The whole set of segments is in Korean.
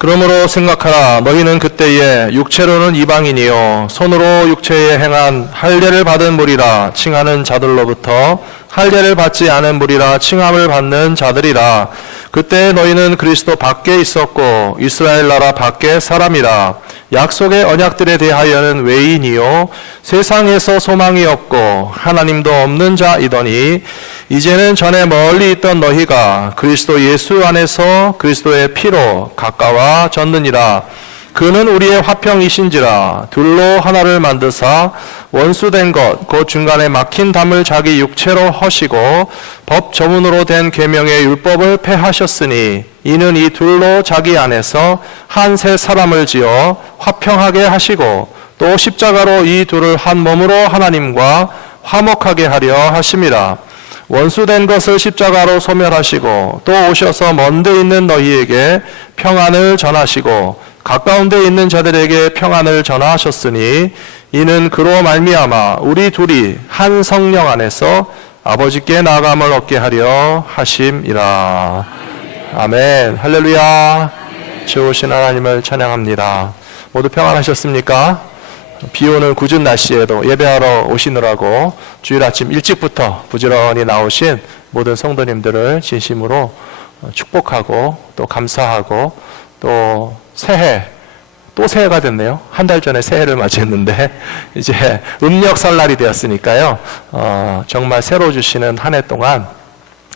그러므로 생각하라. 너희는 그때에 육체로는 이방인이요 손으로 육체에 행한 할례를 받은 무리라 칭하는 자들로부터 할례를 받지 않은 무리라 칭함을 받는 자들이라. 그때 너희는 그리스도 밖에 있었고 이스라엘 나라 밖에 사람이라. 약속의 언약들에 대하여는 외인이요 세상에서 소망이 없고 하나님도 없는 자이더니 이제는 전에 멀리 있던 너희가 그리스도 예수 안에서 그리스도의 피로 가까워졌느니라. 그는 우리의 화평이신지라. 둘로 하나를 만드사 원수된 것 곧 중간에 막힌 담을 자기 육체로 허시고 법 조문으로 된 계명의 율법을 폐하셨으니 이는 이 둘로 자기 안에서 한 새 사람을 지어 화평하게 하시고 또 십자가로 이 둘을 한 몸으로 하나님과 화목하게 하려 하심이라. 원수된 것을 십자가로 소멸하시고 또 오셔서 먼데 있는 너희에게 평안을 전하시고 가까운 데 있는 자들에게 평안을 전하셨으니 이는 그로 말미암아 우리 둘이 한 성령 안에서 아버지께 나아감을 얻게 하려 하심이라. 아멘. 할렐루야. 좋으신 하나님을 찬양합니다. 모두 평안하셨습니까? 비오는 궂은 날씨에도 예배하러 오시느라고 주일 아침 일찍부터 부지런히 나오신 모든 성도님들을 진심으로 축복하고 또 감사하고 또 새해가 됐네요. 한 달 전에 새해를 맞이했는데 이제 음력 설날이 되었으니까요. 정말 새로 주시는 한 해 동안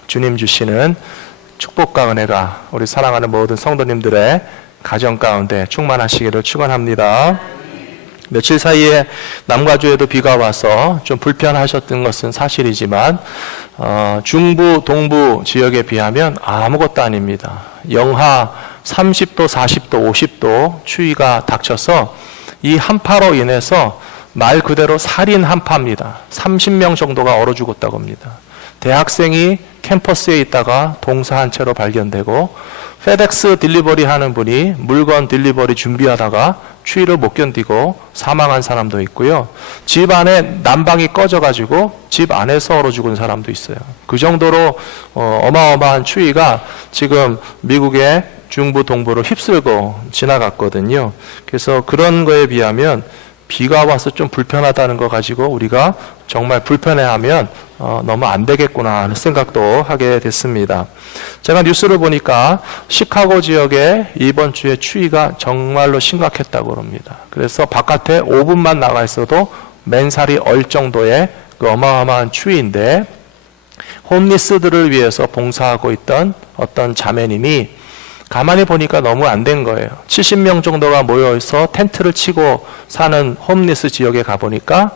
주님 주시는 축복과 은혜가 우리 사랑하는 모든 성도님들의 가정 가운데 충만하시기를 축원합니다. 며칠 사이에 남과주에도 비가 와서 좀 불편하셨던 것은 사실이지만 중부, 동부 지역에 비하면 아무것도 아닙니다. 영하 30도, 40도, 50도 추위가 닥쳐서 이 한파로 인해서 말 그대로 살인 한파입니다. 30명 정도가 얼어 죽었다고 합니다. 대학생이 캠퍼스에 있다가 동사한 채로 발견되고 페덱스 딜리버리 하는 분이 물건 딜리버리 준비하다가 추위를 못 견디고 사망한 사람도 있고요. 집 안에 난방이 꺼져가지고 집 안에서 얼어 죽은 사람도 있어요. 그 정도로 어마어마한 추위가 지금 미국의 중부 동부를 휩쓸고 지나갔거든요. 그래서 그런 거에 비하면 비가 와서 좀 불편하다는 거 가지고 우리가 정말 불편해하면 너무 안 되겠구나 하는 생각도 하게 됐습니다. 제가 뉴스를 보니까 시카고 지역에 이번 주에 추위가 정말로 심각했다고 합니다. 그래서 바깥에 5분만 나가 있어도 맨살이 얼 정도의 그 어마어마한 추위인데 홈리스들을 위해서 봉사하고 있던 어떤 자매님이 가만히 보니까 너무 안 된 거예요. 70명 정도가 모여서 텐트를 치고 사는 홈리스 지역에 가보니까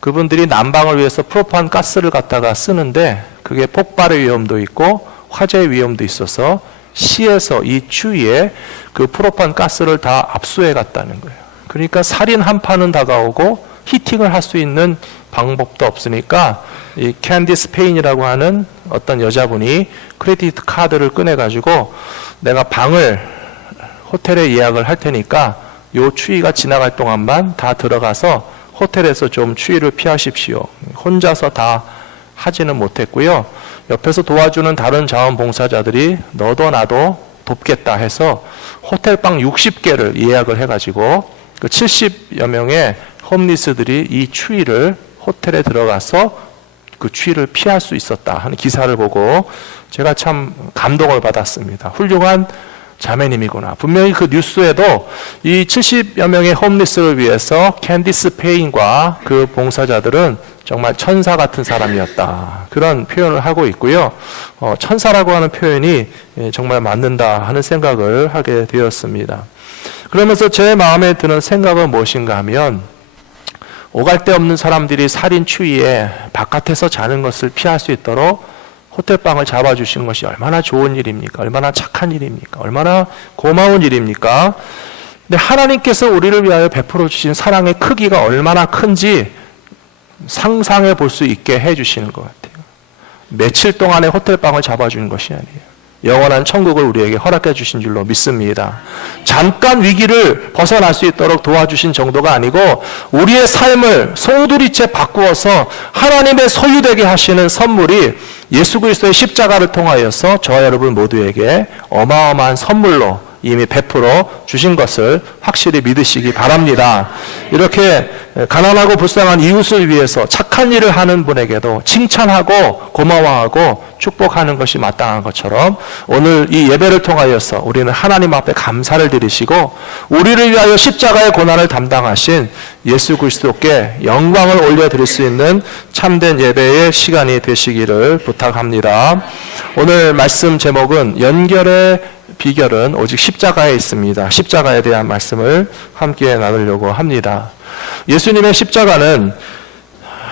그분들이 난방을 위해서 프로판 가스를 갖다가 쓰는데 그게 폭발의 위험도 있고 화재의 위험도 있어서 시에서 이 추위에 그 프로판 가스를 다 압수해 갔다는 거예요. 그러니까 살인 한파는 다가오고 히팅을 할 수 있는 방법도 없으니까 이 캔디스 페인이라고 하는 어떤 여자분이 크레디트 카드를 꺼내가지고 내가 방을 호텔에 예약을 할 테니까 요 추위가 지나갈 동안만 다 들어가서 호텔에서 좀 추위를 피하십시오. 혼자서 다 하지는 못했고요. 옆에서 도와주는 다른 자원봉사자들이 너도 나도 돕겠다 해서 호텔방 60개를 예약을 해가지고 그 70여 명의 홈리스들이 이 추위를 호텔에 들어가서 그 추위를 피할 수 있었다 하는 기사를 보고 제가 참 감동을 받았습니다. 훌륭한 자매님이구나. 분명히 그 뉴스에도 이 70여 명의 홈리스를 위해서 캔디스 페인과 그 봉사자들은 정말 천사 같은 사람이었다. 그런 표현을 하고 있고요. 천사라고 하는 표현이 정말 맞는다 하는 생각을 하게 되었습니다. 그러면서 제 마음에 드는 생각은 무엇인가 하면 오갈 데 없는 사람들이 살인 추위에 바깥에서 자는 것을 피할 수 있도록 호텔방을 잡아주시는 것이 얼마나 좋은 일입니까? 얼마나 착한 일입니까? 얼마나 고마운 일입니까? 근데 하나님께서 우리를 위하여 베풀어 주신 사랑의 크기가 얼마나 큰지 상상해 볼 수 있게 해주시는 것 같아요. 며칠 동안의 호텔방을 잡아주는 것이 아니에요. 영원한 천국을 우리에게 허락해 주신 줄로 믿습니다. 잠깐 위기를 벗어날 수 있도록 도와주신 정도가 아니고 우리의 삶을 송두리째 바꾸어서 하나님의 소유되게 하시는 선물이 예수 그리스도의 십자가를 통하여서 저와 여러분 모두에게 어마어마한 선물로 이미 베풀어 주신 것을 확실히 믿으시기 바랍니다. 이렇게 가난하고 불쌍한 이웃을 위해서 착한 일을 하는 분에게도 칭찬하고 고마워하고 축복하는 것이 마땅한 것처럼 오늘 이 예배를 통하여서 우리는 하나님 앞에 감사를 드리시고 우리를 위하여 십자가의 고난을 담당하신 예수 그리스도께 영광을 올려드릴 수 있는 참된 예배의 시간이 되시기를 부탁합니다. 오늘 말씀 제목은 연결의 비결은 오직 십자가에 있습니다. 십자가에 대한 말씀을 함께 나누려고 합니다. 예수님의 십자가는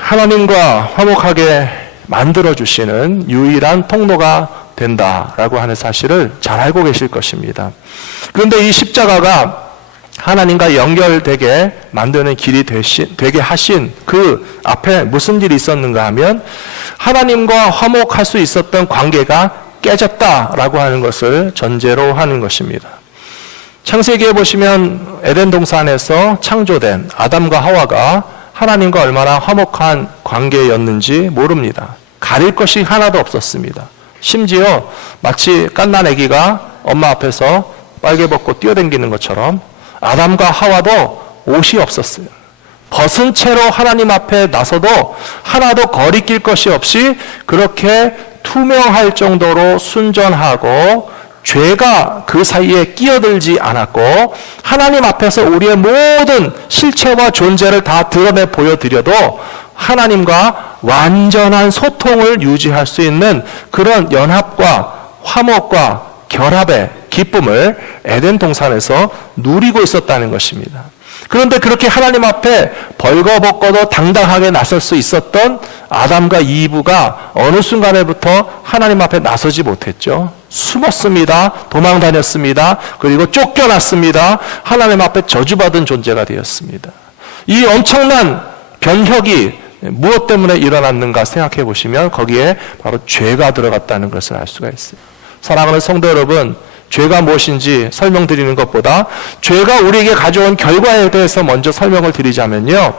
하나님과 화목하게 만들어주시는 유일한 통로가 된다라고 하는 사실을 잘 알고 계실 것입니다. 그런데 이 십자가가 하나님과 연결되게 만드는 길이 되게 하신 그 앞에 무슨 일이 있었는가 하면 하나님과 화목할 수 있었던 관계가 깨졌다라고 하는 것을 전제로 하는 것입니다. 창세기에 보시면 에덴 동산에서 창조된 아담과 하와가 하나님과 얼마나 화목한 관계였는지 모릅니다. 가릴 것이 하나도 없었습니다. 심지어 마치 갓난 아기가 엄마 앞에서 빨개 벗고 뛰어다니는 것처럼 아담과 하와도 옷이 없었어요. 벗은 채로 하나님 앞에 나서도 하나도 거리낄 것이 없이 그렇게 투명할 정도로 순전하고 죄가 그 사이에 끼어들지 않았고 하나님 앞에서 우리의 모든 실체와 존재를 다 드러내 보여드려도 하나님과 완전한 소통을 유지할 수 있는 그런 연합과 화목과 결합의 기쁨을 에덴 동산에서 누리고 있었다는 것입니다. 그런데 그렇게 하나님 앞에 벌거벗고도 당당하게 나설 수 있었던 아담과 이브가 어느 순간에부터 하나님 앞에 나서지 못했죠. 숨었습니다. 도망 다녔습니다. 그리고 쫓겨났습니다. 하나님 앞에 저주받은 존재가 되었습니다. 이 엄청난 변혁이 무엇 때문에 일어났는가 생각해 보시면 거기에 바로 죄가 들어갔다는 것을 알 수가 있어요. 사랑하는 성도 여러분, 죄가 무엇인지 설명드리는 것보다 죄가 우리에게 가져온 결과에 대해서 먼저 설명을 드리자면요.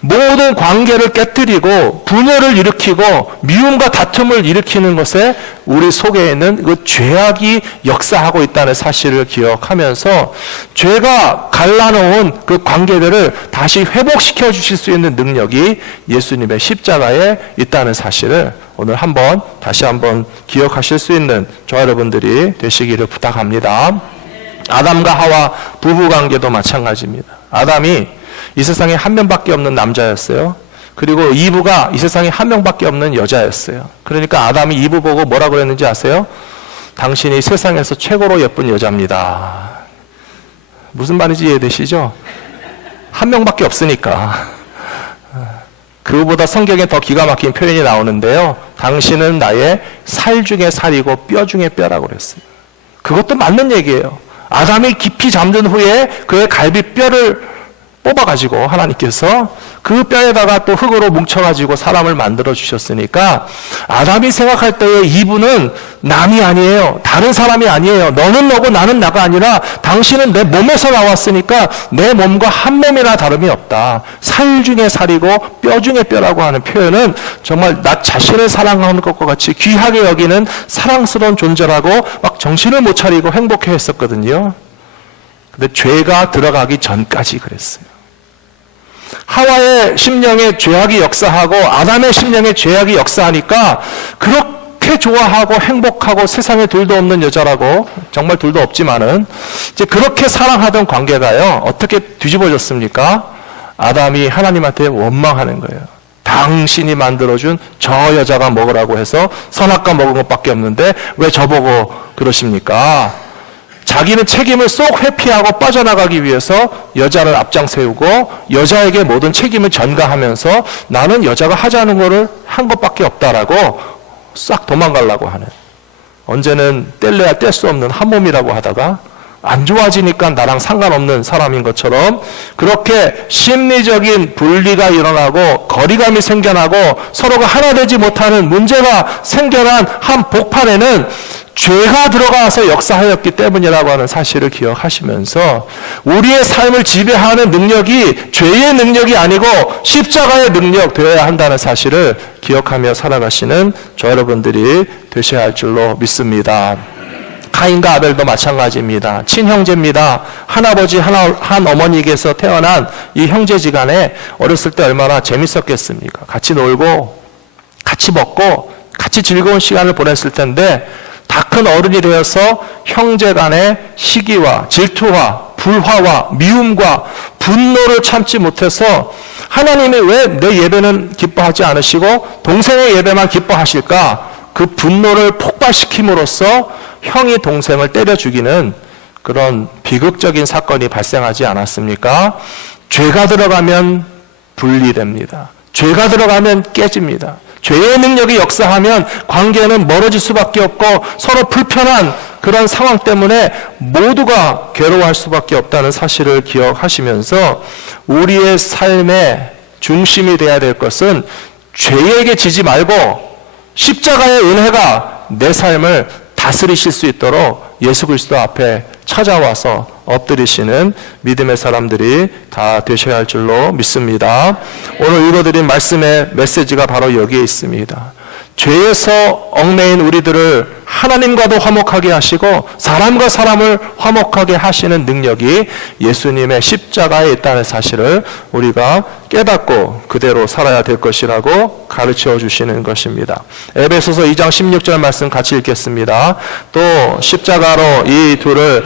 모든 관계를 깨뜨리고 분열을 일으키고 미움과 다툼을 일으키는 것에 우리 속에 있는 그 죄악이 역사하고 있다는 사실을 기억하면서 죄가 갈라놓은 그 관계들을 다시 회복시켜 주실 수 있는 능력이 예수님의 십자가에 있다는 사실을 오늘 다시 한번 기억하실 수 있는 저와 여러분들이 되시기를 부탁합니다. 아담과 하와 부부관계도 마찬가지입니다. 아담이 이 세상에 한 명밖에 없는 남자였어요. 그리고 이브가 이 세상에 한 명밖에 없는 여자였어요. 그러니까 아담이 이브 보고 뭐라고 그랬는지 아세요? 당신이 세상에서 최고로 예쁜 여자입니다. 무슨 말인지 이해되시죠? 한 명밖에 없으니까. 그보다 성경에 더 기가 막힌 표현이 나오는데요. 당신은 나의 살 중에 살이고 뼈 중에 뼈라고 그랬어요. 그것도 맞는 얘기예요. 아담이 깊이 잠든 후에 그의 갈비뼈를 뽑아가지고 하나님께서 그 뼈에다가 또 흙으로 뭉쳐가지고 사람을 만들어 주셨으니까 아담이 생각할 때의 이브는 남이 아니에요. 다른 사람이 아니에요. 너는 너고 나는 나가 아니라 당신은 내 몸에서 나왔으니까 내 몸과 한 몸이나 다름이 없다. 살 중에 살이고 뼈 중에 뼈라고 하는 표현은 정말 나 자신을 사랑하는 것과 같이 귀하게 여기는 사랑스러운 존재라고 막 정신을 못 차리고 행복해 했었거든요. 근데 죄가 들어가기 전까지 그랬어요. 하와의 심령에 죄악이 역사하고 아담의 심령에 죄악이 역사하니까 그렇게 좋아하고 행복하고 세상에 둘도 없는 여자라고, 정말 둘도 없지만은 이제 그렇게 사랑하던 관계가요 어떻게 뒤집어졌습니까? 아담이 하나님한테 원망하는 거예요. 당신이 만들어준 저 여자가 먹으라고 해서 선악과 먹은 것밖에 없는데 왜 저보고 그러십니까? 자기는 책임을 쏙 회피하고 빠져나가기 위해서 여자를 앞장 세우고 여자에게 모든 책임을 전가하면서 나는 여자가 하자는 거를 한 것밖에 없다라고 싹 도망가려고 하는, 언제는 뗄래야 뗄 수 없는 한 몸이라고 하다가 안 좋아지니까 나랑 상관없는 사람인 것처럼 그렇게 심리적인 분리가 일어나고 거리감이 생겨나고 서로가 하나 되지 못하는 문제가 생겨난 한 복판에는 죄가 들어가서 역사하였기 때문이라고 하는 사실을 기억하시면서 우리의 삶을 지배하는 능력이 죄의 능력이 아니고 십자가의 능력 되어야 한다는 사실을 기억하며 살아가시는 저 여러분들이 되셔야 할 줄로 믿습니다. 가인과 아벨도 마찬가지입니다. 친형제입니다. 한아버지, 한 어머니에게서 태어난 이 형제지간에 어렸을 때 얼마나 재밌었겠습니까? 같이 놀고 같이 먹고 같이 즐거운 시간을 보냈을 텐데 다 큰 어른이 되어서 형제 간의 시기와 질투와 불화와 미움과 분노를 참지 못해서 하나님이 왜 내 예배는 기뻐하지 않으시고 동생의 예배만 기뻐하실까? 그 분노를 폭발시킴으로써 형이 동생을 때려 죽이는 그런 비극적인 사건이 발생하지 않았습니까? 죄가 들어가면 분리됩니다. 죄가 들어가면 깨집니다. 죄의 능력이 역사하면 관계는 멀어질 수밖에 없고 서로 불편한 그런 상황 때문에 모두가 괴로워할 수밖에 없다는 사실을 기억하시면서 우리의 삶의 중심이 되어야 될 것은 죄에게 지지 말고 십자가의 은혜가 내 삶을 다스리실 수 있도록 예수 그리스도 앞에 찾아와서 엎드리시는 믿음의 사람들이 다 되셔야 할 줄로 믿습니다. 오늘 읽어드린 말씀의 메시지가 바로 여기에 있습니다. 죄에서 얽매인 우리들을 하나님과도 화목하게 하시고 사람과 사람을 화목하게 하시는 능력이 예수님의 십자가에 있다는 사실을 우리가 깨닫고 그대로 살아야 될 것이라고 가르쳐 주시는 것입니다. 에베소서 2장 16절 말씀 같이 읽겠습니다. 또 십자가로 이 둘을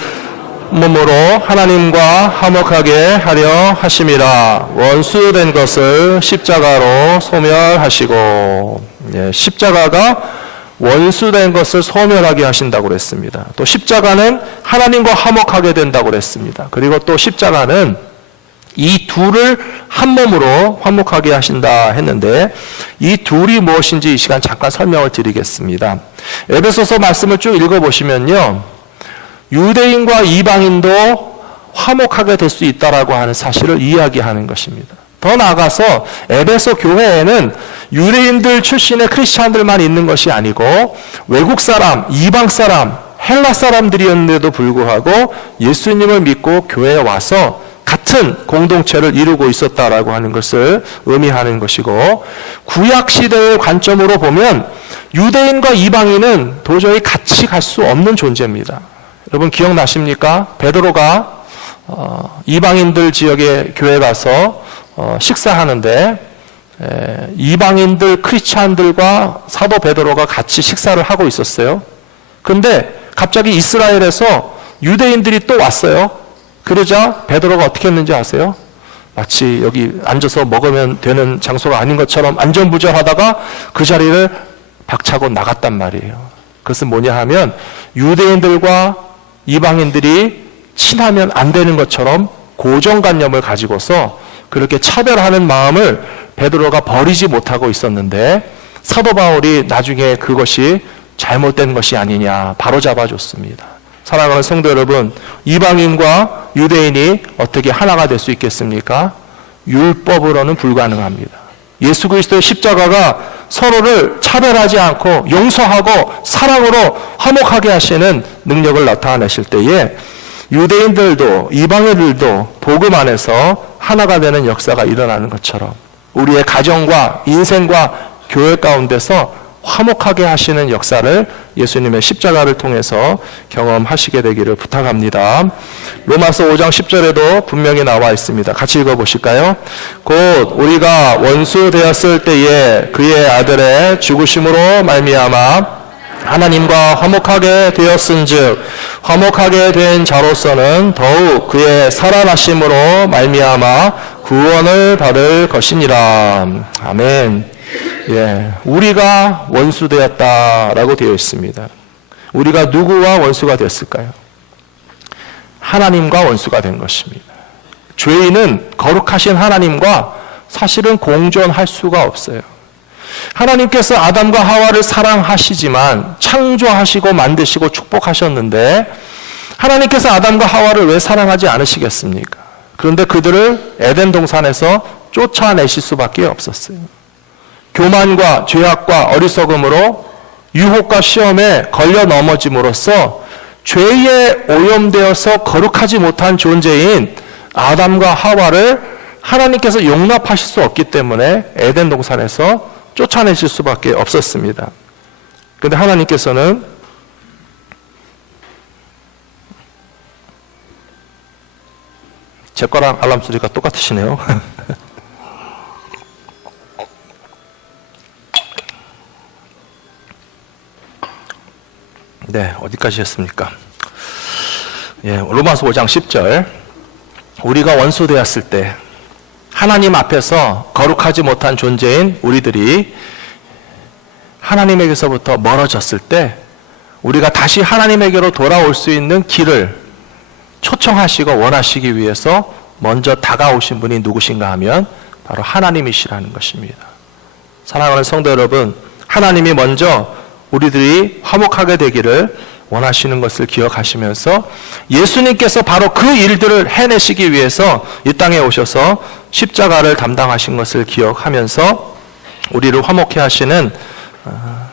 몸으로 하나님과 화목하게 하려 하심이라. 원수된 것을 십자가로 소멸하시고. 십자가가 원수된 것을 소멸하게 하신다고 그랬습니다. 또 십자가는 하나님과 화목하게 된다고 그랬습니다. 그리고 또 십자가는 이 둘을 한 몸으로 화목하게 하신다 했는데 이 둘이 무엇인지 이 시간 잠깐 설명을 드리겠습니다. 에베소서 말씀을 쭉 읽어보시면요, 유대인과 이방인도 화목하게 될 수 있다라고 하는 사실을 이야기하는 것입니다. 더 나아가서 에베소 교회에는 유대인들 출신의 크리스찬들만 있는 것이 아니고 외국 사람, 이방 사람, 헬라 사람들이었는데도 불구하고 예수님을 믿고 교회에 와서 같은 공동체를 이루고 있었다라고 하는 것을 의미하는 것이고, 구약 시대의 관점으로 보면 유대인과 이방인은 도저히 같이 갈 수 없는 존재입니다. 여러분 기억나십니까? 베드로가 이방인들 지역의 교회 가서 식사하는데 이방인들 크리스찬들과 사도 베드로가 같이 식사를 하고 있었어요. 근데 갑자기 이스라엘에서 유대인들이 또 왔어요. 그러자 베드로가 어떻게 했는지 아세요? 마치 여기 앉아서 먹으면 되는 장소가 아닌 것처럼 안전부절하다가 그 자리를 박차고 나갔단 말이에요. 그것은 뭐냐 하면 유대인들과 이방인들이 친하면 안 되는 것처럼 고정관념을 가지고서 그렇게 차별하는 마음을 베드로가 버리지 못하고 있었는데 사도 바울이 나중에 그것이 잘못된 것이 아니냐 바로잡아 줬습니다. 사랑하는 성도 여러분, 이방인과 유대인이 어떻게 하나가 될 수 있겠습니까? 율법으로는 불가능합니다. 예수 그리스도의 십자가가 서로를 차별하지 않고 용서하고 사랑으로 화목하게 하시는 능력을 나타내실 때에 유대인들도 이방인들도 복음 안에서 하나가 되는 역사가 일어나는 것처럼 우리의 가정과 인생과 교회 가운데서 화목하게 하시는 역사를 예수님의 십자가를 통해서 경험하시게 되기를 부탁합니다. 로마서 5장 10절에도 분명히 나와 있습니다. 같이 읽어보실까요? 곧 우리가 원수 되었을 때에 그의 아들의 죽으심으로 말미암아 하나님과 화목하게 되었은즉 화목하게 된 자로서는 더욱 그의 살아나심으로 말미암아 구원을 받을 것이니라. 아멘. 우리가 원수 되었다라고 되어 있습니다. 우리가 누구와 원수가 됐을까요? 하나님과 원수가 된 것입니다. 죄인은 거룩하신 하나님과 사실은 공존할 수가 없어요. 하나님께서 아담과 하와를 사랑하시지만 창조하시고 만드시고 축복하셨는데 하나님께서 아담과 하와를 왜 사랑하지 않으시겠습니까? 그런데 그들을 에덴 동산에서 쫓아내실 수밖에 없었어요. 교만과 죄악과 어리석음으로 유혹과 시험에 걸려 넘어짐으로써 죄에 오염되어서 거룩하지 못한 존재인 아담과 하와를 하나님께서 용납하실 수 없기 때문에 에덴 동산에서 쫓아내실 수밖에 없었습니다. 그런데 하나님께서는 제 거랑 알람 소리가 똑같으시네요. 네, 어디까지 했습니까? 예, 로마서 5장 10절. 우리가 원수 되었을 때 하나님 앞에서 거룩하지 못한 존재인 우리들이 하나님에게서부터 멀어졌을 때 우리가 다시 하나님에게로 돌아올 수 있는 길을 초청하시고 원하시기 위해서 먼저 다가오신 분이 누구신가 하면 바로 하나님이시라는 것입니다. 사랑하는 성도 여러분, 하나님이 먼저 우리들이 화목하게 되기를 원하시는 것을 기억하시면서 예수님께서 바로 그 일들을 해내시기 위해서 이 땅에 오셔서 십자가를 담당하신 것을 기억하면서 우리를 화목해 하시는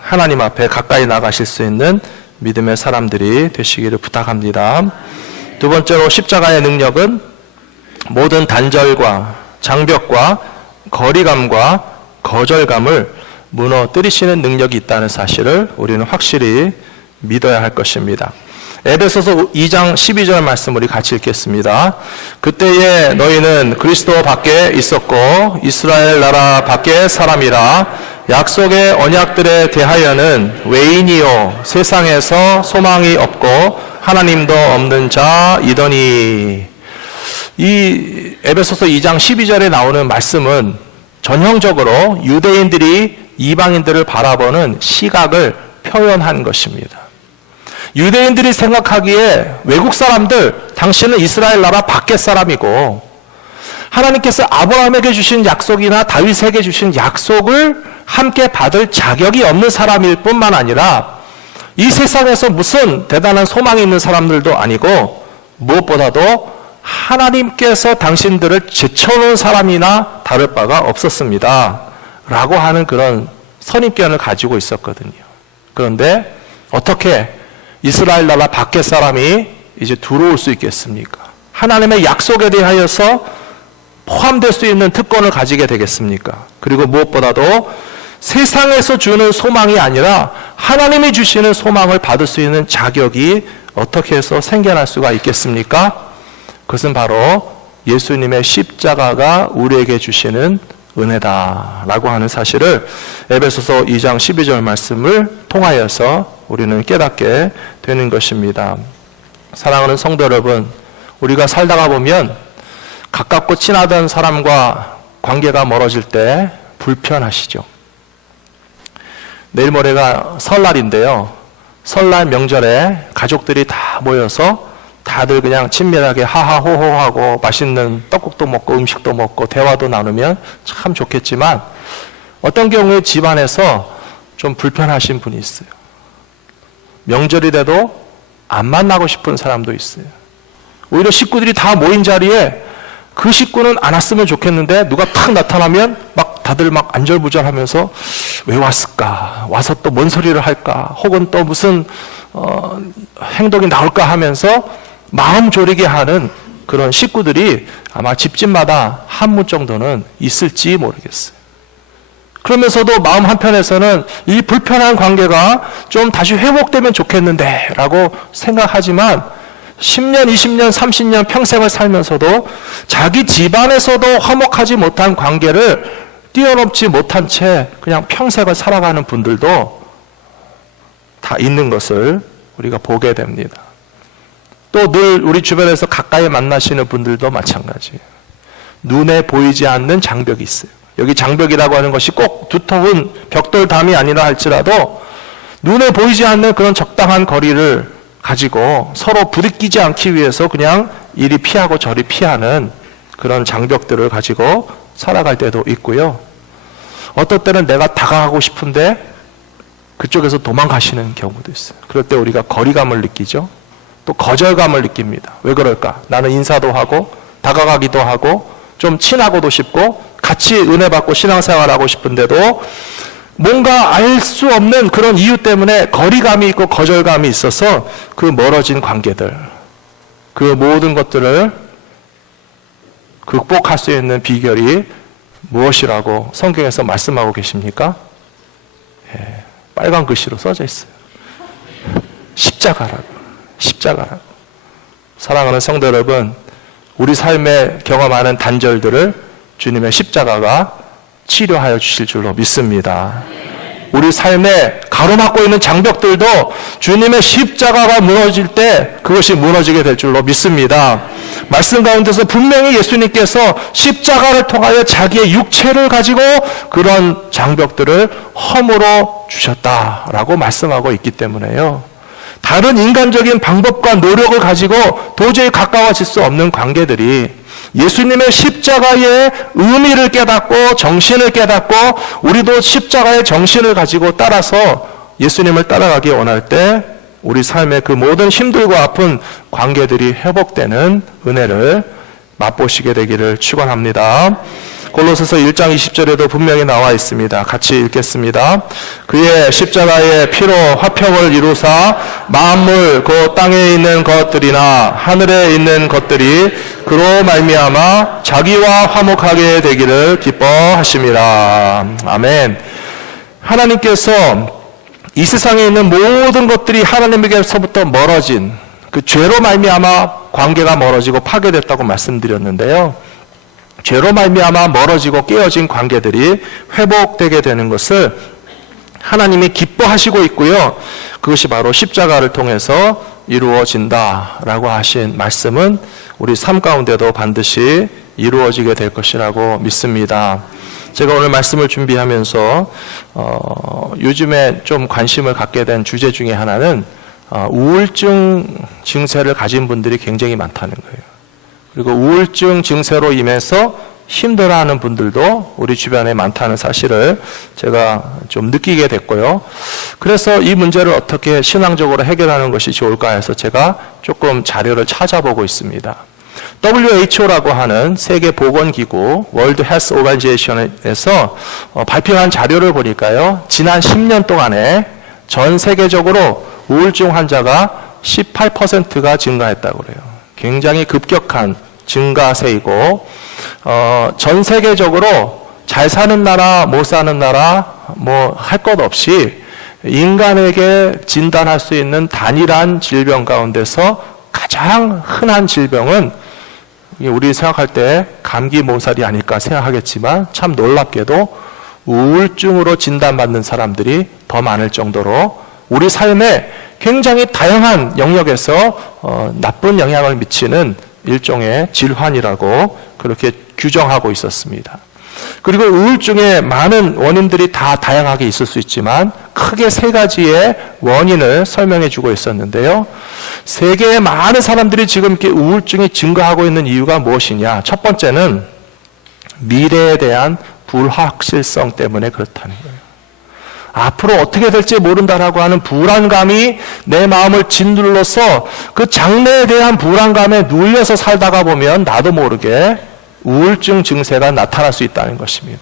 하나님 앞에 가까이 나가실 수 있는 믿음의 사람들이 되시기를 부탁합니다. 두 번째로 십자가의 능력은 모든 단절과 장벽과 거리감과 거절감을 무너뜨리시는 능력이 있다는 사실을 우리는 확실히 믿어야 할 것입니다. 에베소서 2장 12절 말씀 우리 같이 읽겠습니다. 그때에 너희는 그리스도 밖에 있었고 이스라엘 나라 밖의 사람이라 약속의 언약들에 대하여는 외인이요 세상에서 소망이 없고 하나님도 없는 자이더니. 이 에베소서 2장 12절에 나오는 말씀은 전형적으로 유대인들이 이방인들을 바라보는 시각을 표현한 것입니다. 유대인들이 생각하기에 외국 사람들, 당신은 이스라엘 나라 밖의 사람이고 하나님께서 아브라함에게 주신 약속이나 다윗에게 주신 약속을 함께 받을 자격이 없는 사람일 뿐만 아니라 이 세상에서 무슨 대단한 소망이 있는 사람들도 아니고 무엇보다도 하나님께서 당신들을 제쳐놓은 사람이나 다를 바가 없었습니다 라고 하는 그런 선입견을 가지고 있었거든요. 그런데 어떻게 이스라엘 나라 밖의 사람이 이제 들어올 수 있겠습니까? 하나님의 약속에 대하여서 포함될 수 있는 특권을 가지게 되겠습니까? 그리고 무엇보다도 세상에서 주는 소망이 아니라 하나님이 주시는 소망을 받을 수 있는 자격이 어떻게 해서 생겨날 수가 있겠습니까? 그것은 바로 예수님의 십자가가 우리에게 주시는 은혜다라고 하는 사실을 에베소서 2장 12절 말씀을 통하여서 우리는 깨닫게 되는 것입니다. 사랑하는 성도 여러분, 우리가 살다가 보면 가깝고 친하던 사람과 관계가 멀어질 때 불편하시죠. 내일 모레가 설날인데요. 설날 명절에 가족들이 다 모여서 다들 그냥 친밀하게 하하호호하고 맛있는 떡국도 먹고 음식도 먹고 대화도 나누면 참 좋겠지만 어떤 경우에 집안에서 좀 불편하신 분이 있어요. 명절이 돼도 안 만나고 싶은 사람도 있어요. 오히려 식구들이 다 모인 자리에 그 식구는 안 왔으면 좋겠는데 누가 탁 나타나면 막 다들 막 안절부절하면서 왜 왔을까? 와서 또 뭔 소리를 할까? 혹은 또 무슨 행동이 나올까 하면서 마음 졸이게 하는 그런 식구들이 아마 집집마다 한 분 정도는 있을지 모르겠어요. 그러면서도 마음 한편에서는 이 불편한 관계가 좀 다시 회복되면 좋겠는데 라고 생각하지만 10년, 20년, 30년 평생을 살면서도 자기 집안에서도 화목하지 못한 관계를 뛰어넘지 못한 채 그냥 평생을 살아가는 분들도 다 있는 것을 우리가 보게 됩니다. 또 늘 우리 주변에서 가까이 만나시는 분들도 마찬가지예요. 눈에 보이지 않는 장벽이 있어요. 여기 장벽이라고 하는 것이 꼭 두터운 벽돌담이 아니라 할지라도 눈에 보이지 않는 그런 적당한 거리를 가지고 서로 부딪히지 않기 위해서 그냥 이리 피하고 저리 피하는 그런 장벽들을 가지고 살아갈 때도 있고요. 어떨 때는 내가 다가가고 싶은데 그쪽에서 도망가시는 경우도 있어요. 그럴 때 우리가 거리감을 느끼죠. 또 거절감을 느낍니다. 왜 그럴까? 나는 인사도 하고 다가가기도 하고 좀 친하고도 싶고 같이 은혜 받고 신앙생활하고 싶은데도 뭔가 알 수 없는 그런 이유 때문에 거리감이 있고 거절감이 있어서 그 멀어진 관계들, 그 모든 것들을 극복할 수 있는 비결이 무엇이라고 성경에서 말씀하고 계십니까? 예, 빨간 글씨로 써져 있어요. 십자가라고. 십자가라고. 사랑하는 성도 여러분, 우리 삶에 경험하는 단절들을 주님의 십자가가 치료하여 주실 줄로 믿습니다. 우리 삶에 가로막고 있는 장벽들도 주님의 십자가가 무너질 때 그것이 무너지게 될 줄로 믿습니다. 말씀 가운데서 분명히 예수님께서 십자가를 통하여 자기의 육체를 가지고 그런 장벽들을 허물어 주셨다라고 말씀하고 있기 때문에요. 다른 인간적인 방법과 노력을 가지고 도저히 가까워질 수 없는 관계들이 예수님의 십자가의 의미를 깨닫고 정신을 깨닫고 우리도 십자가의 정신을 가지고 따라서 예수님을 따라가기 원할 때 우리 삶의 그 모든 힘들고 아픈 관계들이 회복되는 은혜를 맛보시게 되기를 축원합니다. 골로새서 1장 20절에도 분명히 나와 있습니다. 같이 읽겠습니다. 그의 십자가의 피로 화평을 이루사 만물 곧 땅에 있는 것들이나 하늘에 있는 것들이 그로 말미암아 자기와 화목하게 되기를 기뻐하심이라. 아멘. 하나님께서 이 세상에 있는 모든 것들이 하나님에게서부터 멀어진 그 죄로 말미암아 관계가 멀어지고 파괴됐다고 말씀드렸는데요. 죄로 말미암아 멀어지고 깨어진 관계들이 회복되게 되는 것을 하나님이 기뻐하시고 있고요. 그것이 바로 십자가를 통해서 이루어진다라고 하신 말씀은 우리 삶 가운데도 반드시 이루어지게 될 것이라고 믿습니다. 제가 오늘 말씀을 준비하면서 요즘에 좀 관심을 갖게 된 주제 중에 하나는 우울증 증세를 가진 분들이 굉장히 많다는 거예요. 그리고 우울증 증세로 인해서 힘들어하는 분들도 우리 주변에 많다는 사실을 제가 좀 느끼게 됐고요. 그래서 이 문제를 어떻게 신앙적으로 해결하는 것이 좋을까 해서 제가 조금 자료를 찾아보고 있습니다. WHO라고 하는 세계보건기구 월드 헬스 오거니제이션에서 발표한 자료를 보니까요. 지난 10년 동안에 전 세계적으로 우울증 환자가 18%가 증가했다고 그래요. 굉장히 급격한 증가세이고 전 세계적으로 잘 사는 나라, 못 사는 나라 뭐 할 것 없이 인간에게 진단할 수 있는 단일한 질병 가운데서 가장 흔한 질병은 우리 생각할 때 감기 몸살이 아닐까 생각하겠지만 참 놀랍게도 우울증으로 진단받는 사람들이 더 많을 정도로 우리 삶에 굉장히 다양한 영역에서 나쁜 영향을 미치는 일종의 질환이라고 그렇게 규정하고 있었습니다. 그리고 우울증의 많은 원인들이 다 다양하게 있을 수 있지만 크게 세 가지의 원인을 설명해 주고 있었는데요. 세계의 많은 사람들이 지금 이렇게 우울증이 증가하고 있는 이유가 무엇이냐? 첫 번째는 미래에 대한 불확실성 때문에 그렇다는 거예요. 앞으로 어떻게 될지 모른다라고 하는 불안감이 내 마음을 짓눌러서 그 장래에 대한 불안감에 눌려서 살다가 보면 나도 모르게 우울증 증세가 나타날 수 있다는 것입니다.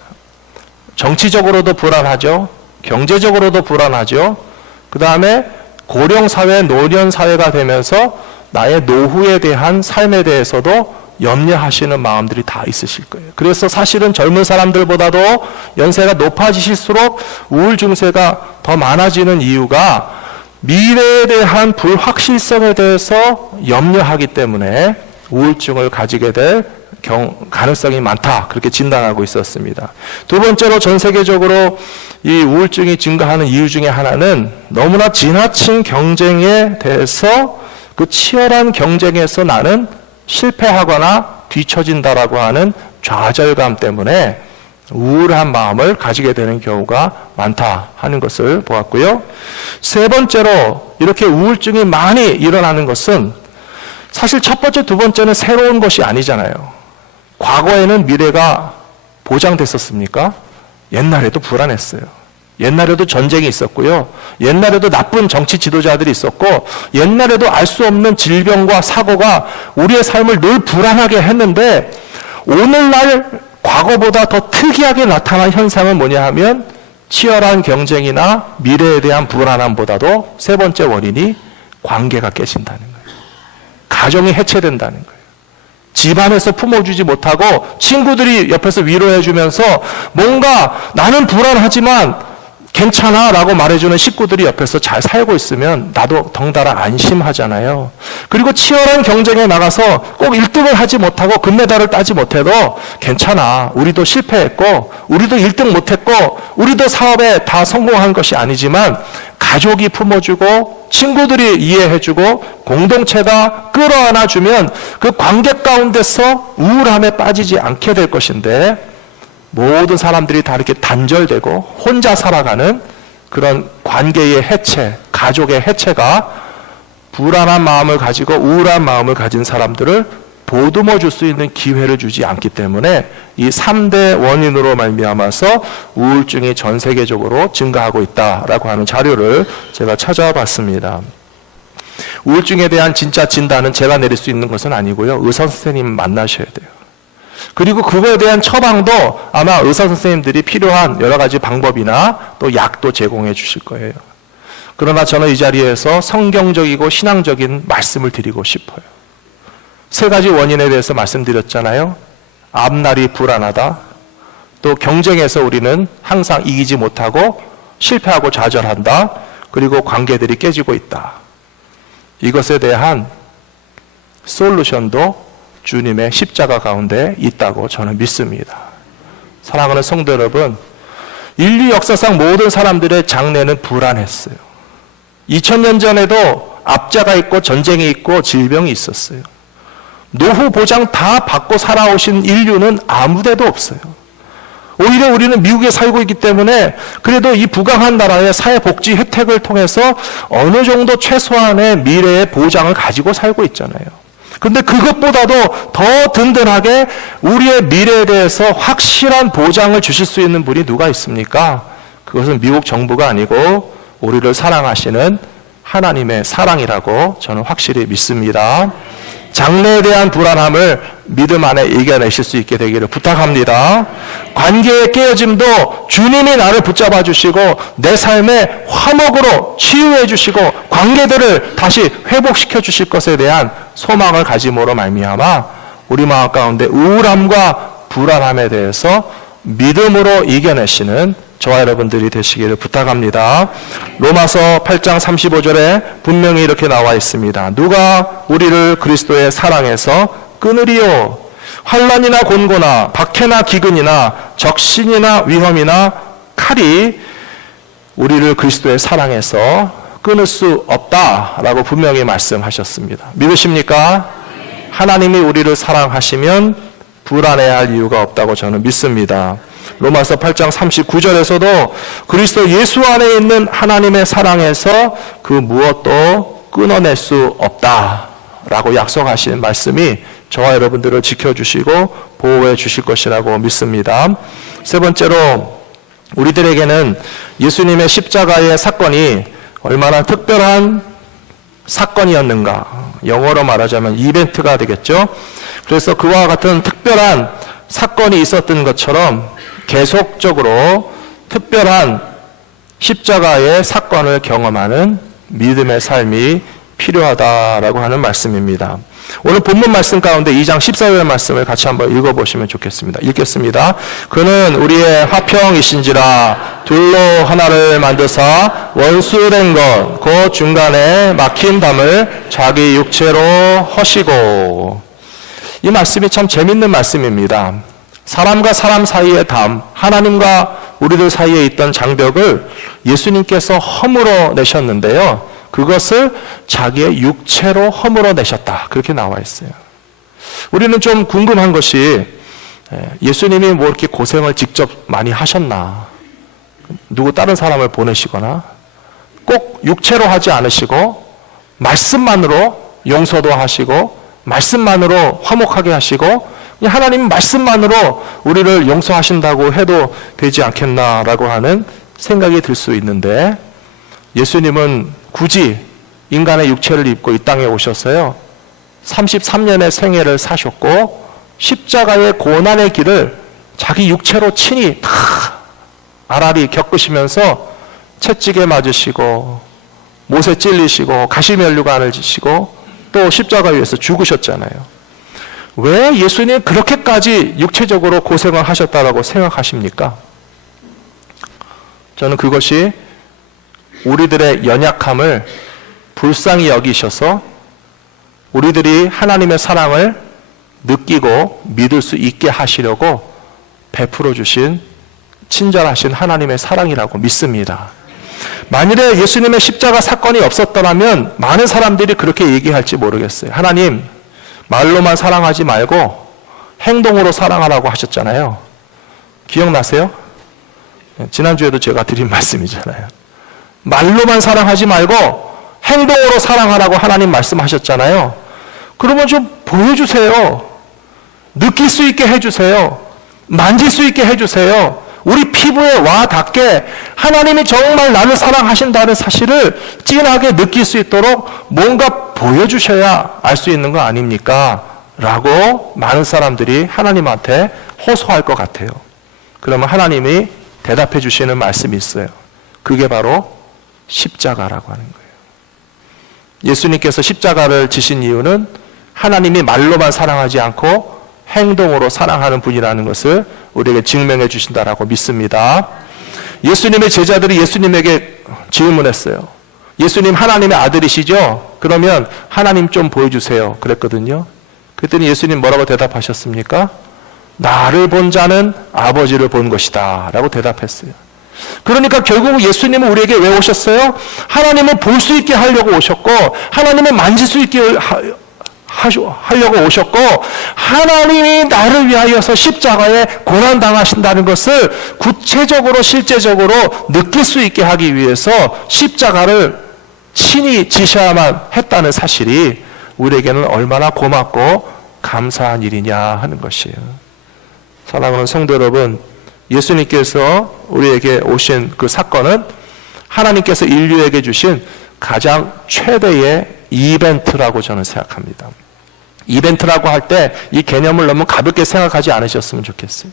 정치적으로도 불안하죠. 경제적으로도 불안하죠. 그 다음에 고령사회, 노년사회가 되면서 나의 노후에 대한 삶에 대해서도 염려하시는 마음들이 다 있으실 거예요. 그래서 사실은 젊은 사람들보다도 연세가 높아지실수록 우울 증세가 더 많아지는 이유가 미래에 대한 불확실성에 대해서 염려하기 때문에 우울증을 가지게 될 가능성이 많다. 그렇게 진단하고 있었습니다. 두 번째로 전 세계적으로 이 우울증이 증가하는 이유 중에 하나는 너무나 지나친 경쟁에 대해서 그 치열한 경쟁에서 나는 실패하거나 뒤처진다라고 하는 좌절감 때문에 우울한 마음을 가지게 되는 경우가 많다 하는 것을 보았고요. 세 번째로 이렇게 우울증이 많이 일어나는 것은 사실 첫 번째, 두 번째는 새로운 것이 아니잖아요. 과거에는 미래가 보장됐었습니까? 옛날에도 불안했어요. 옛날에도 전쟁이 있었고요. 옛날에도 나쁜 정치 지도자들이 있었고 옛날에도 알 수 없는 질병과 사고가 우리의 삶을 늘 불안하게 했는데 오늘날 과거보다 더 특이하게 나타난 현상은 뭐냐 하면 치열한 경쟁이나 미래에 대한 불안함보다도 세 번째 원인이 관계가 깨진다는 거예요. 가정이 해체된다는 거예요. 집안에서 품어주지 못하고 친구들이 옆에서 위로해주면서 뭔가 나는 불안하지만 괜찮아 라고 말해주는 식구들이 옆에서 잘 살고 있으면 나도 덩달아 안심하잖아요. 그리고 치열한 경쟁에 나가서 꼭 1등을 하지 못하고 금메달을 따지 못해도 괜찮아. 우리도 실패했고 우리도 1등 못했고 우리도 사업에 다 성공한 것이 아니지만 가족이 품어주고 친구들이 이해해주고 공동체가 끌어안아주면 그 관계 가운데서 우울함에 빠지지 않게 될 것인데 모든 사람들이 다 이렇게 단절되고 혼자 살아가는 그런 관계의 해체, 가족의 해체가 불안한 마음을 가지고 우울한 마음을 가진 사람들을 보듬어 줄 수 있는 기회를 주지 않기 때문에 이 3대 원인으로 말미암아서 우울증이 전 세계적으로 증가하고 있다라고 하는 자료를 제가 찾아봤습니다. 우울증에 대한 진짜 진단은 제가 내릴 수 있는 것은 아니고요. 의사 선생님 만나셔야 돼요. 그리고 그거에 대한 처방도 아마 의사 선생님들이 필요한 여러 가지 방법이나 또 약도 제공해 주실 거예요. 그러나 저는 이 자리에서 성경적이고 신앙적인 말씀을 드리고 싶어요. 3가지 원인에 대해서 말씀드렸잖아요. 앞날이 불안하다. 또 경쟁에서 우리는 항상 이기지 못하고 실패하고 좌절한다. 그리고 관계들이 깨지고 있다. 이것에 대한 솔루션도 주님의 십자가 가운데 있다고 저는 믿습니다. 사랑하는 성도 여러분, 인류 역사상 모든 사람들의 장래는 불안했어요. 2000년 전에도 압자가 있고 전쟁이 있고 질병이 있었어요. 노후 보장 다 받고 살아오신 인류는 아무데도 없어요. 오히려 우리는 미국에 살고 있기 때문에 그래도 이 부강한 나라의 사회복지 혜택을 통해서 어느 정도 최소한의 미래의 보장을 가지고 살고 있잖아요. 근데 그것보다도 더 든든하게 우리의 미래에 대해서 확실한 보장을 주실 수 있는 분이 누가 있습니까? 그것은 미국 정부가 아니고 우리를 사랑하시는 하나님의 사랑이라고 저는 확실히 믿습니다. 장래에 대한 불안함을 믿음 안에 이겨내실 수 있게 되기를 부탁합니다. 관계의 깨어짐도 주님이 나를 붙잡아 주시고 내 삶의 화목으로 치유해 주시고 관계들을 다시 회복시켜 주실 것에 대한 소망을 가짐으로 말미암아 우리 마음 가운데 우울함과 불안함에 대해서 믿음으로 이겨내시는 저와 여러분들이 되시기를 부탁합니다. 로마서 8장 35절에 분명히 이렇게 나와 있습니다. 누가 우리를 그리스도의 사랑에서 끊으리요? 환난이나 곤고나 박해나 기근이나 적신이나 위험이나 칼이 우리를 그리스도의 사랑에서 끊을 수 없다라고 분명히 말씀하셨습니다. 믿으십니까? 하나님이 우리를 사랑하시면 불안해야 할 이유가 없다고 저는 믿습니다. 로마서 8장 39절에서도 그리스도 예수 안에 있는 하나님의 사랑에서 그 무엇도 끊어낼 수 없다라고 약속하신 말씀이 저와 여러분들을 지켜주시고 보호해 주실 것이라고 믿습니다. 3번째로 우리들에게는 예수님의 십자가의 사건이 얼마나 특별한 사건이었는가, 영어로 말하자면 이벤트가 되겠죠. 그래서 그와 같은 특별한 사건이 있었던 것처럼 계속적으로 특별한 십자가의 사건을 경험하는 믿음의 삶이 필요하다라고 하는 말씀입니다. 오늘 본문 말씀 가운데 2장 14절 말씀을 같이 한번 읽어보시면 좋겠습니다. 읽겠습니다. 그는 우리의 화평이신지라 둘로 하나를 만드사 원수된 것 그 중간에 막힌 담을 자기 육체로 허시고. 이 말씀이 참 재밌는 말씀입니다. 사람과 사람 사이의 담, 하나님과 우리들 사이에 있던 장벽을 예수님께서 허물어 내셨는데요. 그것을 자기의 육체로 허물어 내셨다. 그렇게 나와 있어요. 우리는 좀 궁금한 것이 예수님이 뭐 이렇게 고생을 직접 많이 하셨나? 누구 다른 사람을 보내시거나 꼭 육체로 하지 않으시고 말씀만으로 용서도 하시고 말씀만으로 화목하게 하시고 하나님 말씀만으로 우리를 용서하신다고 해도 되지 않겠나라고 하는 생각이 들 수 있는데 예수님은 굳이 인간의 육체를 입고 이 땅에 오셨어요. 33년의 생애를 사셨고 십자가의 고난의 길을 자기 육체로 친히 다 아라리 겪으시면서 채찍에 맞으시고 못에 찔리시고 가시면류관을 지시고 또 십자가 위에서 죽으셨잖아요. 왜 예수님 그렇게까지 육체적으로 고생을 하셨다라고 생각하십니까? 저는 그것이 우리들의 연약함을 불쌍히 여기셔서 우리들이 하나님의 사랑을 느끼고 믿을 수 있게 하시려고 베풀어 주신 친절하신 하나님의 사랑이라고 믿습니다. 만일에 예수님의 십자가 사건이 없었더라면 많은 사람들이 그렇게 얘기할지 모르겠어요. 하나님, 말로만 사랑하지 말고 행동으로 사랑하라고 하셨잖아요. 기억나세요? 지난주에도 제가 드린 말씀이잖아요. 말로만 사랑하지 말고 행동으로 사랑하라고 하나님 말씀하셨잖아요. 그러면 좀 보여주세요. 느낄 수 있게 해주세요. 만질 수 있게 해주세요. 우리 피부에 와 닿게 하나님이 정말 나를 사랑하신다는 사실을 진하게 느낄 수 있도록 뭔가 보여주셔야 알 수 있는 거 아닙니까? 라고 많은 사람들이 하나님한테 호소할 것 같아요. 그러면 하나님이 대답해 주시는 말씀이 있어요. 그게 바로 십자가라고 하는 거예요. 예수님께서 십자가를 지신 이유는 하나님이 말로만 사랑하지 않고 행동으로 사랑하는 분이라는 것을 우리에게 증명해 주신다라고 믿습니다. 예수님의 제자들이 예수님에게 질문했어요. 예수님 하나님의 아들이시죠? 그러면 하나님 좀 보여주세요. 그랬거든요. 그랬더니 예수님 뭐라고 대답하셨습니까? 나를 본 자는 아버지를 본 것이다 라고 대답했어요. 그러니까 결국 예수님은 우리에게 왜 오셨어요? 하나님을 볼 수 있게 하려고 오셨고 하나님을 만질 수 있게 하려고 오셨고 하나님이 나를 위하여서 십자가에 고난당하신다는 것을 구체적으로 실제적으로 느낄 수 있게 하기 위해서 십자가를 친히 지셔야만 했다는 사실이 우리에게는 얼마나 고맙고 감사한 일이냐 하는 것이에요. 사랑하는 성도 여러분, 예수님께서 우리에게 오신 그 사건은 하나님께서 인류에게 주신 가장 최대의 이벤트라고 저는 생각합니다. 이벤트라고 할 때 이 개념을 너무 가볍게 생각하지 않으셨으면 좋겠어요.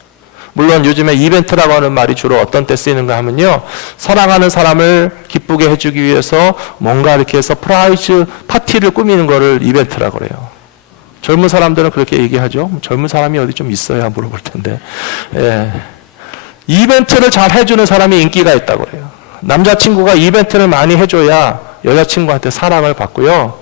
물론 요즘에 이벤트라고 하는 말이 주로 어떤 때 쓰이는가 하면요, 사랑하는 사람을 기쁘게 해주기 위해서 뭔가 이렇게 해서 서프라이즈 파티를 꾸미는 거를 이벤트라고 그래요. 젊은 사람들은 그렇게 얘기하죠. 젊은 사람이 어디 좀 있어야 물어볼 텐데. 예. 이벤트를 잘 해주는 사람이 인기가 있다고 그래요. 남자친구가 이벤트를 많이 해줘야 여자친구한테 사랑을 받고요.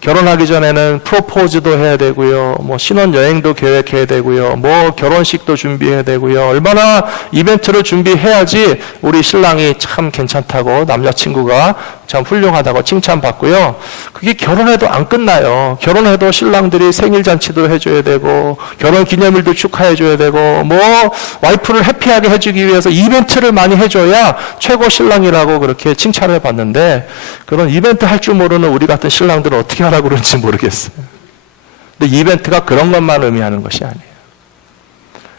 결혼하기 전에는 프로포즈도 해야 되고요. 뭐 신혼여행도 계획해야 되고요. 뭐 결혼식도 준비해야 되고요. 얼마나 이벤트를 준비해야지 우리 신랑이 참 괜찮다고 남자친구가 참 훌륭하다고 칭찬받고요. 그게 결혼해도 안 끝나요. 결혼해도 신랑들이 생일잔치도 해줘야 되고 결혼기념일도 축하해줘야 되고 뭐 와이프를 해피하게 해주기 위해서 이벤트를 많이 해줘야 최고 신랑이라고 그렇게 칭찬을 받는데 그런 이벤트 할 줄 모르는 우리 같은 신랑들은 어떻게 하라고 그런지 모르겠어요. 근데 이벤트가 그런 것만 의미하는 것이 아니에요.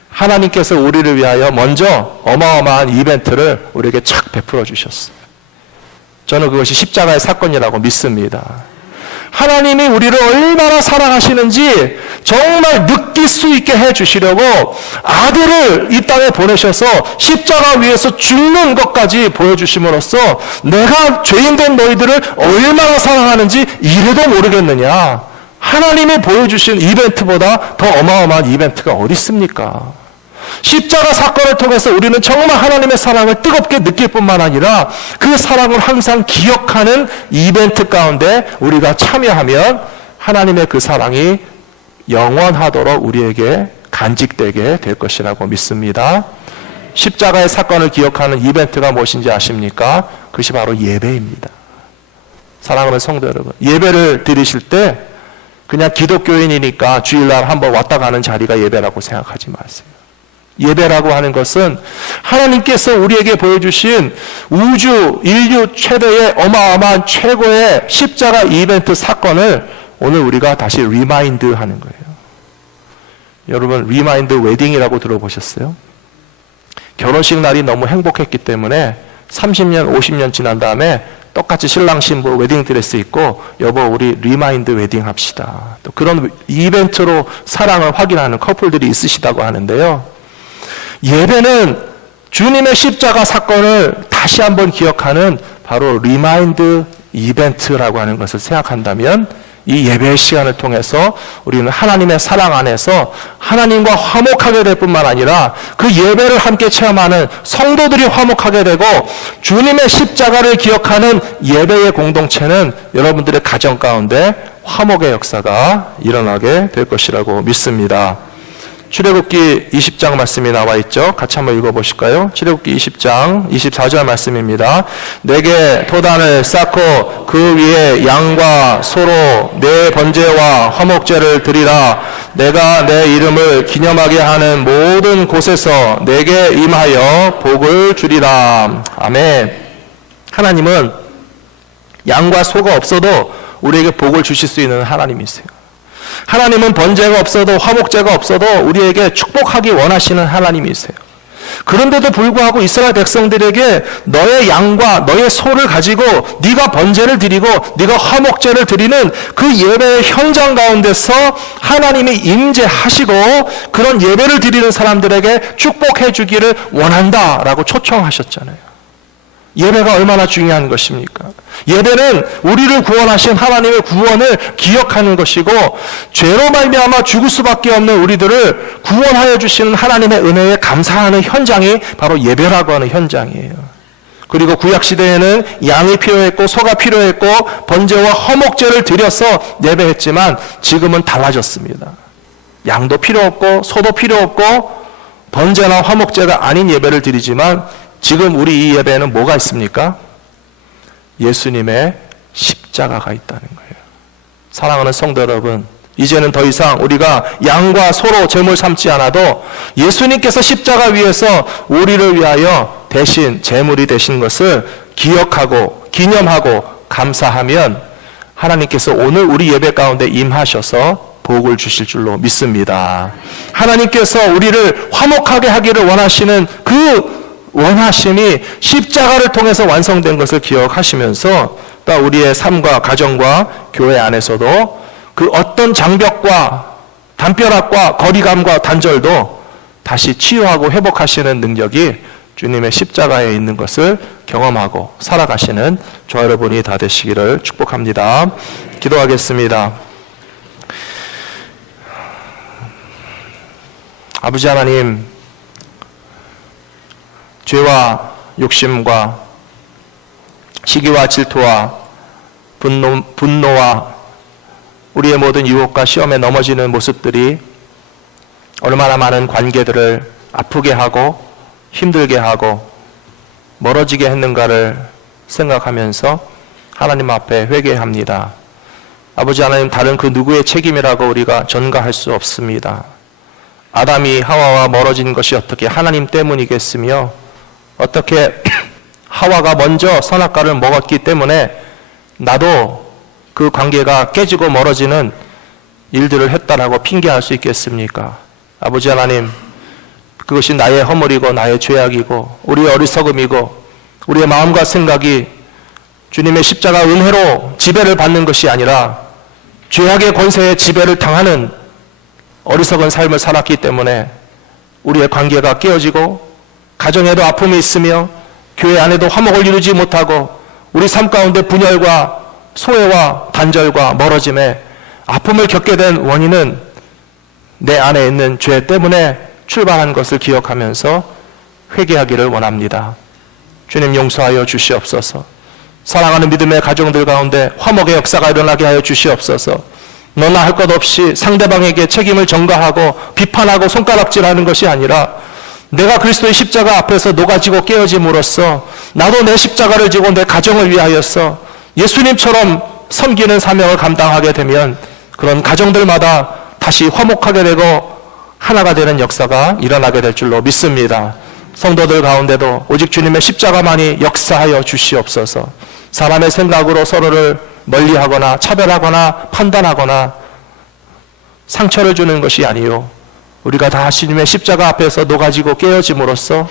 하나님께서 우리를 위하여 먼저 어마어마한 이벤트를 우리에게 착 베풀어 주셨어요. 저는 그것이 십자가의 사건이라고 믿습니다. 하나님이 우리를 얼마나 사랑하시는지 정말 느낄 수 있게 해주시려고 아들을 이 땅에 보내셔서 십자가 위에서 죽는 것까지 보여주심으로써 내가 죄인된 너희들을 얼마나 사랑하는지 이래도 모르겠느냐. 하나님이 보여주신 이벤트보다 더 어마어마한 이벤트가 어디 있습니까? 십자가 사건을 통해서 우리는 정말 하나님의 사랑을 뜨겁게 느낄 뿐만 아니라 그 사랑을 항상 기억하는 이벤트 가운데 우리가 참여하면 하나님의 그 사랑이 영원하도록 우리에게 간직되게 될 것이라고 믿습니다. 십자가의 사건을 기억하는 이벤트가 무엇인지 아십니까? 그것이 바로 예배입니다. 사랑하는 성도 여러분, 예배를 드리실 때 그냥 기독교인이니까 주일날 한번 왔다 가는 자리가 예배라고 생각하지 마세요. 예배라고 하는 것은 하나님께서 우리에게 보여주신 우주, 인류 최대의 어마어마한 최고의 십자가 이벤트 사건을 오늘 우리가 다시 리마인드 하는 거예요. 여러분, 리마인드 웨딩이라고 들어보셨어요? 결혼식 날이 너무 행복했기 때문에 30년, 50년 지난 다음에 똑같이 신랑 신부 웨딩드레스 입고 여보 우리 리마인드 웨딩 합시다. 또 그런 이벤트로 사랑을 확인하는 커플들이 있으시다고 하는데요. 예배는 주님의 십자가 사건을 다시 한번 기억하는 바로 리마인드 이벤트라고 하는 것을 생각한다면 이 예배의 시간을 통해서 우리는 하나님의 사랑 안에서 하나님과 화목하게 될 뿐만 아니라 그 예배를 함께 체험하는 성도들이 화목하게 되고 주님의 십자가를 기억하는 예배의 공동체는 여러분들의 가정 가운데 화목의 역사가 일어나게 될 것이라고 믿습니다. 출애굽기 20장 말씀이 나와 있죠. 같이 한번 읽어보실까요? 출애굽기 20장 24절 말씀입니다. 내게 도단을 쌓고 그 위에 양과 소로 내 번제와 화목제를 드리라. 내가 내 이름을 기념하게 하는 모든 곳에서 내게 임하여 복을 주리라. 아멘. 하나님은 양과 소가 없어도 우리에게 복을 주실 수 있는 하나님이세요. 하나님은 번제가 없어도 화목제가 없어도 우리에게 축복하기 원하시는 하나님이세요. 그런데도 불구하고 이스라엘 백성들에게 너의 양과 너의 소를 가지고 네가 번제를 드리고 네가 화목제를 드리는 그 예배의 현장 가운데서 하나님이 임재하시고 그런 예배를 드리는 사람들에게 축복해 주기를 원한다라고 초청하셨잖아요. 예배가 얼마나 중요한 것입니까? 예배는 우리를 구원하신 하나님의 구원을 기억하는 것이고 죄로 말미암아 죽을 수밖에 없는 우리들을 구원하여 주시는 하나님의 은혜에 감사하는 현장이 바로 예배라고 하는 현장이에요. 그리고 구약시대에는 양이 필요했고 소가 필요했고 번제와 허목제를 드려서 예배했지만 지금은 달라졌습니다. 양도 필요 없고 소도 필요 없고 번제나 화목제가 아닌 예배를 드리지만 지금 우리 이 예배에는 뭐가 있습니까? 예수님의 십자가가 있다는 거예요. 사랑하는 성도 여러분, 이제는 더 이상 우리가 양과 소로 제물 삼지 않아도 예수님께서 십자가 위에서 우리를 위하여 대신 제물이 되신 것을 기억하고 기념하고 감사하면 하나님께서 오늘 우리 예배 가운데 임하셔서 복을 주실 줄로 믿습니다. 하나님께서 우리를 화목하게 하기를 원하시는 그 원하심이 십자가를 통해서 완성된 것을 기억하시면서 또 우리의 삶과 가정과 교회 안에서도 그 어떤 장벽과 담벼락과 거리감과 단절도 다시 치유하고 회복하시는 능력이 주님의 십자가에 있는 것을 경험하고 살아가시는 저와 여러분이 다 되시기를 축복합니다. 기도하겠습니다. 아버지 하나님, 죄와 욕심과 시기와 질투와 분노와 우리의 모든 유혹과 시험에 넘어지는 모습들이 얼마나 많은 관계들을 아프게 하고 힘들게 하고 멀어지게 했는가를 생각하면서 하나님 앞에 회개합니다. 아버지 하나님, 다른 그 누구의 책임이라고 우리가 전가할 수 없습니다. 아담이 하와와 멀어진 것이 어떻게 하나님 때문이겠으며 어떻게 하와가 먼저 선악과를 먹었기 때문에 나도 그 관계가 깨지고 멀어지는 일들을 했다라고 핑계할 수 있겠습니까? 아버지 하나님, 그것이 나의 허물이고 나의 죄악이고 우리의 어리석음이고 우리의 마음과 생각이 주님의 십자가 은혜로 지배를 받는 것이 아니라 죄악의 권세에 지배를 당하는 어리석은 삶을 살았기 때문에 우리의 관계가 깨어지고 가정에도 아픔이 있으며 교회 안에도 화목을 이루지 못하고 우리 삶 가운데 분열과 소외와 단절과 멀어짐에 아픔을 겪게 된 원인은 내 안에 있는 죄 때문에 출발한 것을 기억하면서 회개하기를 원합니다. 주님, 용서하여 주시옵소서. 사랑하는 믿음의 가정들 가운데 화목의 역사가 일어나게 하여 주시옵소서. 너나 할 것 없이 상대방에게 책임을 전가하고 비판하고 손가락질하는 것이 아니라 내가 그리스도의 십자가 앞에서 녹아지고 깨어짐으로써 나도 내 십자가를 지고 내 가정을 위하여서 예수님처럼 섬기는 사명을 감당하게 되면 그런 가정들마다 다시 화목하게 되고 하나가 되는 역사가 일어나게 될 줄로 믿습니다. 성도들 가운데도 오직 주님의 십자가만이 역사하여 주시옵소서. 사람의 생각으로 서로를 멀리하거나 차별하거나 판단하거나 상처를 주는 것이 아니요, 우리가 다 주님의 십자가 앞에서 녹아지고 깨어짐으로써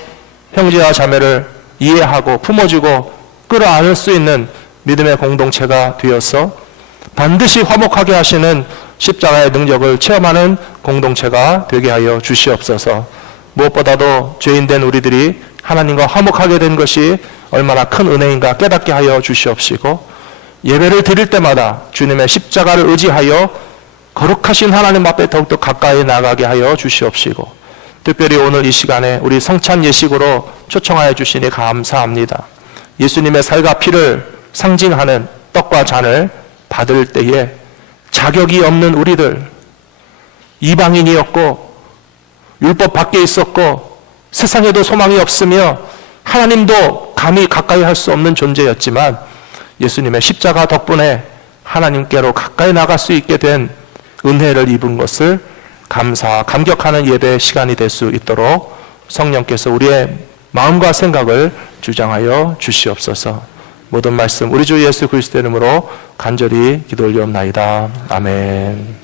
형제와 자매를 이해하고 품어주고 끌어안을 수 있는 믿음의 공동체가 되어서 반드시 화목하게 하시는 십자가의 능력을 체험하는 공동체가 되게 하여 주시옵소서. 무엇보다도 죄인된 우리들이 하나님과 화목하게 된 것이 얼마나 큰 은혜인가 깨닫게 하여 주시옵시고 예배를 드릴 때마다 주님의 십자가를 의지하여 거룩하신 하나님 앞에 더욱더 가까이 나가게 하여 주시옵시고, 특별히 오늘 이 시간에 우리 성찬 예식으로 초청하여 주시니 감사합니다. 예수님의 살과 피를 상징하는 떡과 잔을 받을 때에 자격이 없는 우리들, 이방인이었고 율법 밖에 있었고 세상에도 소망이 없으며 하나님도 감히 가까이 할 수 없는 존재였지만 예수님의 십자가 덕분에 하나님께로 가까이 나갈 수 있게 된 은혜를 입은 것을 감격하는 예배 시간이 될 수 있도록 성령께서 우리의 마음과 생각을 주장하여 주시옵소서. 모든 말씀 우리 주 예수 그리스도의 이름으로 간절히 기도 올리옵나이다. 아멘.